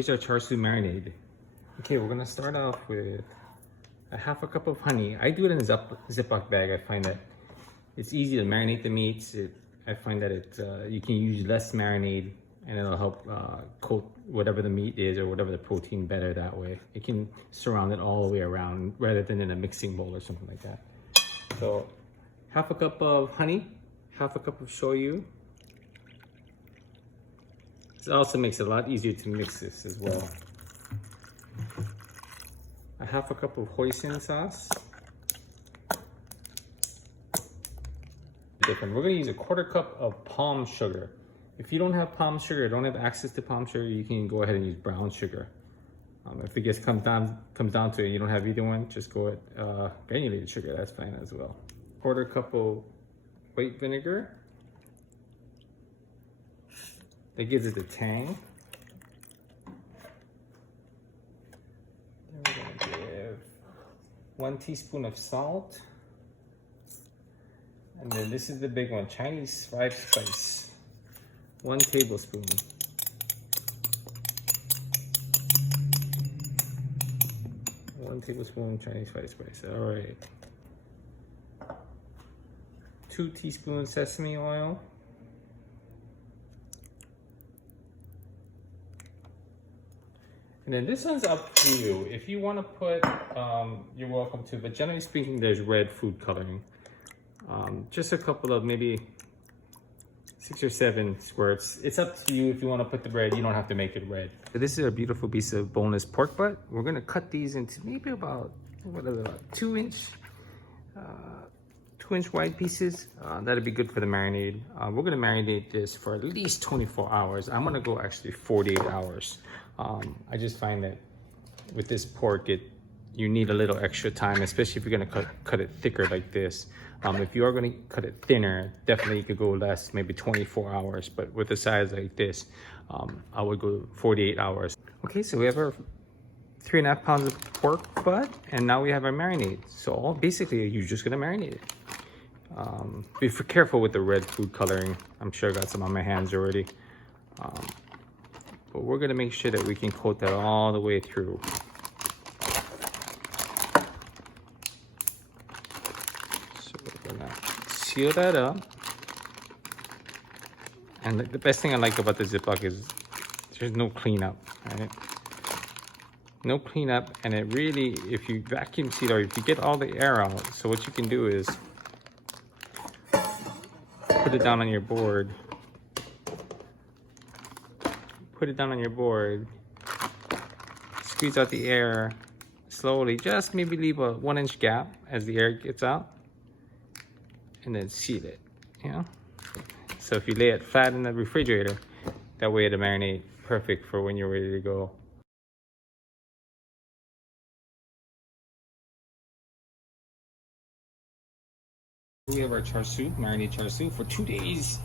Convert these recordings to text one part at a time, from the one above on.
Here's our char siu marinade. Okay, we're gonna start off with a half a cup of honey. I do it in a Ziploc bag. I find that it's easy to marinate the meats. I find that you can use less marinade and it'll help coat whatever the meat is or whatever the protein better that way. It can surround it all the way around rather than in a mixing bowl or something like that. So half a cup of honey, half a cup of shoyu. This also makes it a lot easier to mix this as well. A half a cup of hoisin sauce. Different. We're going to use a quarter cup of palm sugar. If you don't have palm sugar, don't have access to palm sugar, you can go ahead and use brown sugar. If it comes down to it, you don't have either one, just go with granulated sugar. That's fine as well. Quarter cup of white vinegar. That gives it the tang. Then we're gonna give 1 teaspoon of salt. And then this is the big one, Chinese fried spice. 1 tablespoon. One tablespoon Chinese fried spice. All right. 2 teaspoons sesame oil. And then this one's up to you. If you want to put, you're welcome to, but generally speaking, there's red food coloring. Just a couple of maybe 6 or 7 squirts. It's up to you if you want to put the red. You don't have to make it red. So this is a beautiful piece of boneless pork butt. We're going to cut these into maybe about, what are they, about 2-inch wide pieces. That'd be good for the marinade. We're going to marinate this for at least 24 hours. I'm going to go actually 48 hours. I just find that with this pork, you need a little extra time, especially if you're going to cut it thicker like this. If you are going to cut it thinner, definitely you could go less, maybe 24 hours. But with a size like this, I would go 48 hours. Okay, so we have our 3.5 pounds of pork butt, and now we have our marinade. So basically, you're just going to marinate it. Be careful with the red food coloring. I'm sure I got some on my hands already. But we're going to make sure that we can coat that all the way through. So we're going to seal that up. And the best thing I like about the Ziploc is there's no cleanup, right? No cleanup, and it really, if you vacuum seal or if you get all the air out, so what you can do is put it down on your board. Put it down on your board, squeeze out the air slowly, just maybe leave a 1-inch gap as the air gets out, and then seal it, you know? So if you lay it flat in the refrigerator, that way it'll marinate perfect for when you're ready to go. We have our char siu, marinade char siu for 2 days.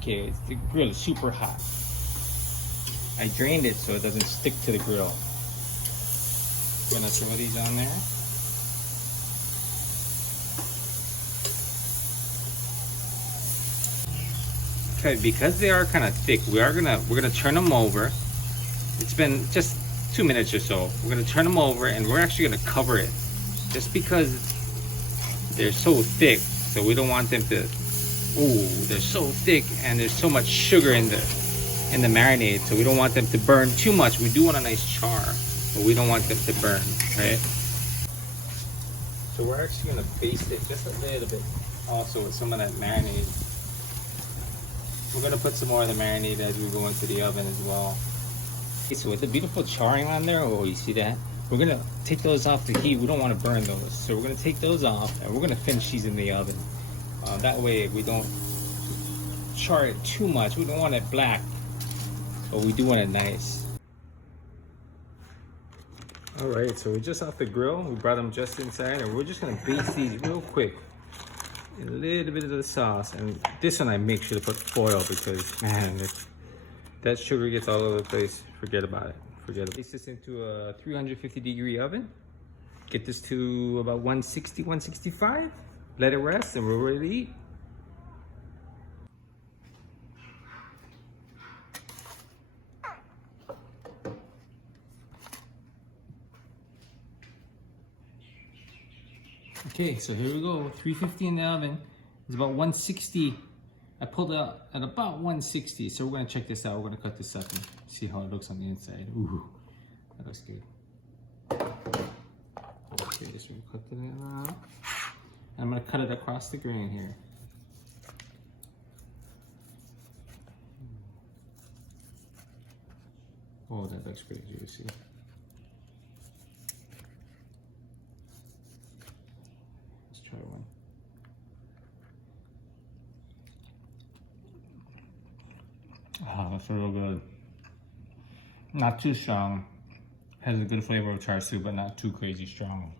Okay, the grill is super hot. I drained it so it doesn't stick to the grill. I'm gonna throw these on there. Okay, because they are kind of thick, we're gonna turn them over. It's been just 2 minutes or so. We're gonna turn them over and we're actually gonna cover it, just because they're so thick. So we don't want them to. Ooh, they're so thick and there's so much sugar in the marinade, so we don't want them to burn too much. We do want a nice char, but we don't want them to burn, right? So we're actually gonna baste it just a little bit also with some of that marinade. We're gonna put some more of the marinade as we go into the oven as well. Okay, so with the beautiful charring on there, oh, you see that? We're gonna take those off the heat. We don't want to burn those, so we're gonna take those off and we're gonna finish these in the oven. That way we don't char it too much. We don't want it black, but we do want it nice. All right, so we're just off the grill. We brought them just inside, and we're just gonna baste these real quick in a little bit of the sauce. And this one I make sure to put foil because, man, if that sugar gets all over the place, forget about it. Forget it. Place this into a 350-degree oven. Get this to about 160, 165. Let it rest, and we're ready to eat. Okay, so here we go. 350 in the oven. It's about 160. I pulled out at about 160. So we're gonna check this out. We're gonna cut this up and see how it looks on the inside. Ooh, that looks good. Okay, so we cut it out. I'm gonna cut it across the grain here. Oh, that looks pretty juicy. Let's try one. Ah, that's real good. Not too strong. Has a good flavor of char siu, but not too crazy strong.